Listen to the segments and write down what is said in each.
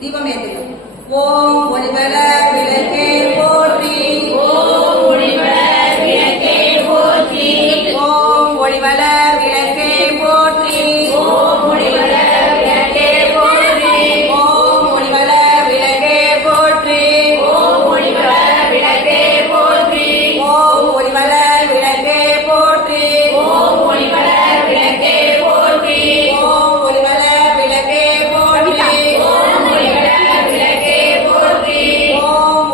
தீபம் ஏற்றுங்க. ஓம் ஒளிவள விளக்கே போற்றி. ஓம் ஒளிவள விளக்கே போற்றி. ஓம் ஒளிவள விளக்கே போற்றி. ஓம் ஒளிவள விளக்கே போற்றி. ஓம் ஒளிவள விளக்கே போற்றி. ஓம் ஒளிவள விளக்கே போற்றி. ஓம் ஒளிவள விளக்கே போற்றி. ஓம் ஒளிவள விளக்கே போற்றி. ஓம் ஒளிவள விளக்கே போற்றி. ஓம் ஒளிவள விளக்கே போற்றி. ஓம்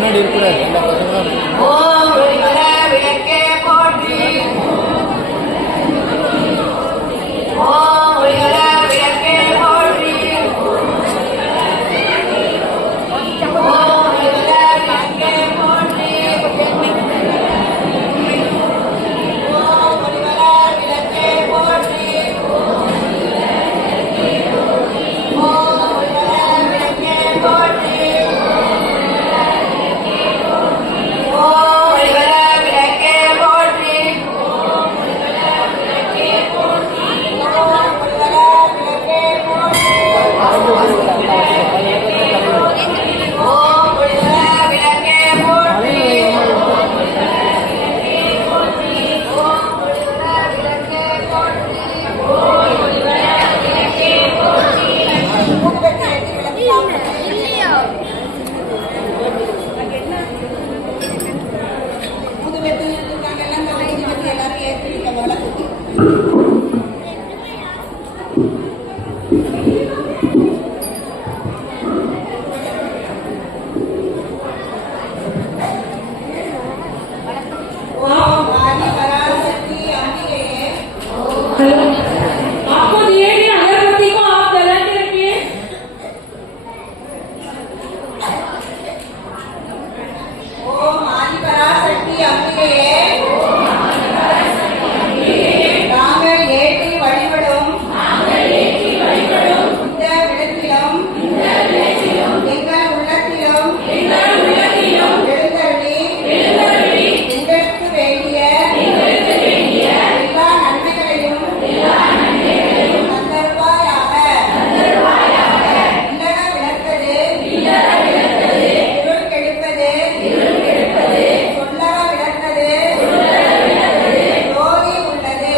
முன்னாடி இருக்கிறார் எல்லா பசங்களும். ஓம் ஒளிவல விளக்கே போற்றி. ஓம் ஒளிவல விளக்கே போற்றி. ஓம் ஒளிவல விளக்கே போற்றி. ஓம் ஒளிவல விளக்கே போற்றி. ஓம் ஒளிவல விளக்கே போற்றி. ஓம் ஒளிவல விளக்கே போற்றி. ஓம் ஒளிவல விளக்கே போற்றி. ஓம் ஒளிவல விளக்கே போற்றி. ஓம் ஒளிவல விளக்கே போற்றி. आपको दिए गए अगरबत्ती को आप जला के रखिए। ஓம் ஆதிபராசக்தி அம்பிகையே, நாங்கள் ஏற்றி வழிபடும் இந்த விளக்கிலும் எங்கள் உள்ளத்திலும் எழுந்தருளி எங்களுக்கு வேண்டிய எல்லா நன்மைகளையும் தந்தருள்வாயாக. இல்லற விளக்கது இருள் கெடுப்பது, சொல்லற விளக்கது ஜோதி உள்ளது.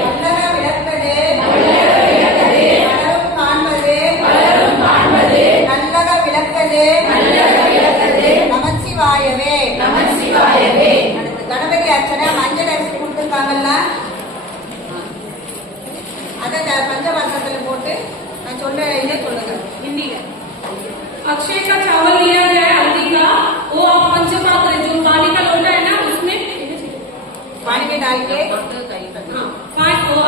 நல்லற விளக்கது பலரும் காண்பது, நல்லற விளக்கது நமச்சிவாயவே. அடுத்து கணபதி அர்ச்சனை மஞ்சள் அரிசி கொடுத்துருக்காங்கல்ல, அதை பஞ்சபாத்திரத்துல போட்டு நான் சொல்ல இதே சொல்லுங்க ஹிந்தியில. अक्षय का चावल लिया गया है हल्दी का, वो आप पंचपात्र जो पानी का लोटा है ना उसमें पानी में डाल के वो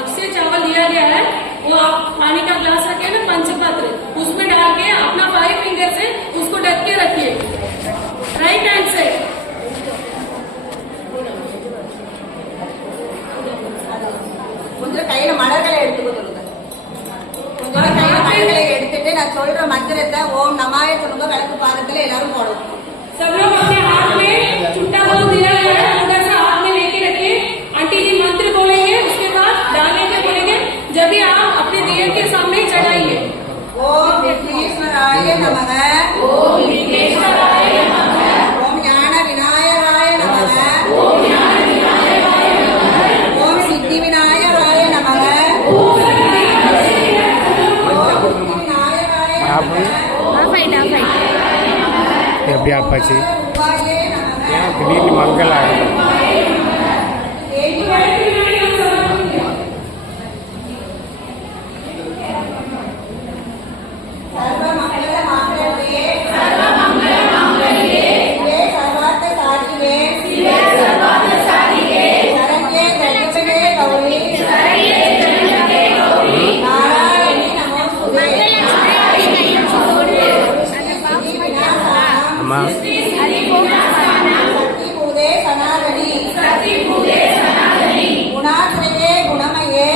अक्षय चावल लिया गया है, वो आप पानी का ग्लास रखे ना पंचपात्र, उसमें डाल के अपना 5 फिंगर से उसको ढक के रखिए राइट हैंड से। கொஞ்சம் கையில மலர்களை எடுத்துக்க சொல்லுங்க. கொஞ்சம் கையில மலர்களை எடுத்துட்டு நான் சொல்ற மந்திரத்தை ஓம் நமாய சொல்லுங்க. விளக்கு பாதத்துல எல்லாரும் போடணும். सब लोग अपने हाथ में छुट्टा बोल दिया गया है, उधर से हाथ में लेके रखिए। आंटी जी मंत्र बोलेंगे, उसके बाद डालने के बोलेंगे, जब भी आप अपने दिए के सामने चढ़ाइए। ஓம் விக்னேஸ்வராய நமக. ओम विघ्नेश्वराय नमः। ஓம் ஞான விநாயகாய நமக. ஓம் சித்தி விநாயகாய நமக. ஓம் சித்தி விநாயகாய நமக. எப்படி ஆப்பாச்சு? உபாயே நமக. ஏன் திடீர்னு மங்கள் ஆகும்? சர்வ மங்கள மாங்கல்யே சிவே சர்வார்த்த சாதிவே சரண்யே திரவியமே கௌரி நாராயணி நமோஸ்துதே. அம்மா சக்திபூதே சனாதனி குணாத்ரயே குணமயே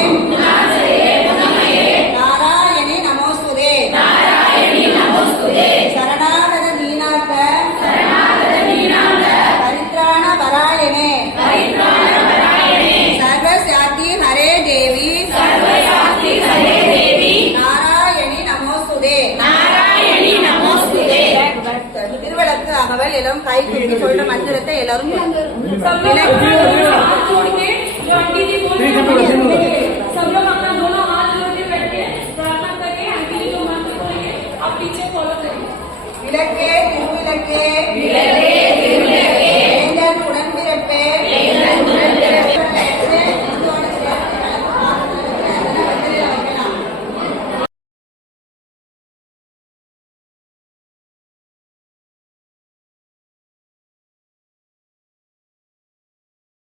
நாராயணி நமோஸ்துதே. சரணாகத தீனார்த்த பரித்ராண பராயணே சர்வசாத்தி ஹரே தேவி நாராயணி நமோஸ்துதே. திருவிளக்கு அகவல் எல்லாம் கை தூக்கி சொல்ற மந்திரத்தை எல்லாரும் सब लोग अपना दोनों हाथ जोड़ के, जो आंटी जी बोल रहे हैं, सब लोग अपना दोनों हाथ जोड़ के बैठ के प्रार्थना करके आंटी जी जो मंत्र बोलेंगे आप पीछे फॉलो करिए। விளக்கே திருவிளக்கே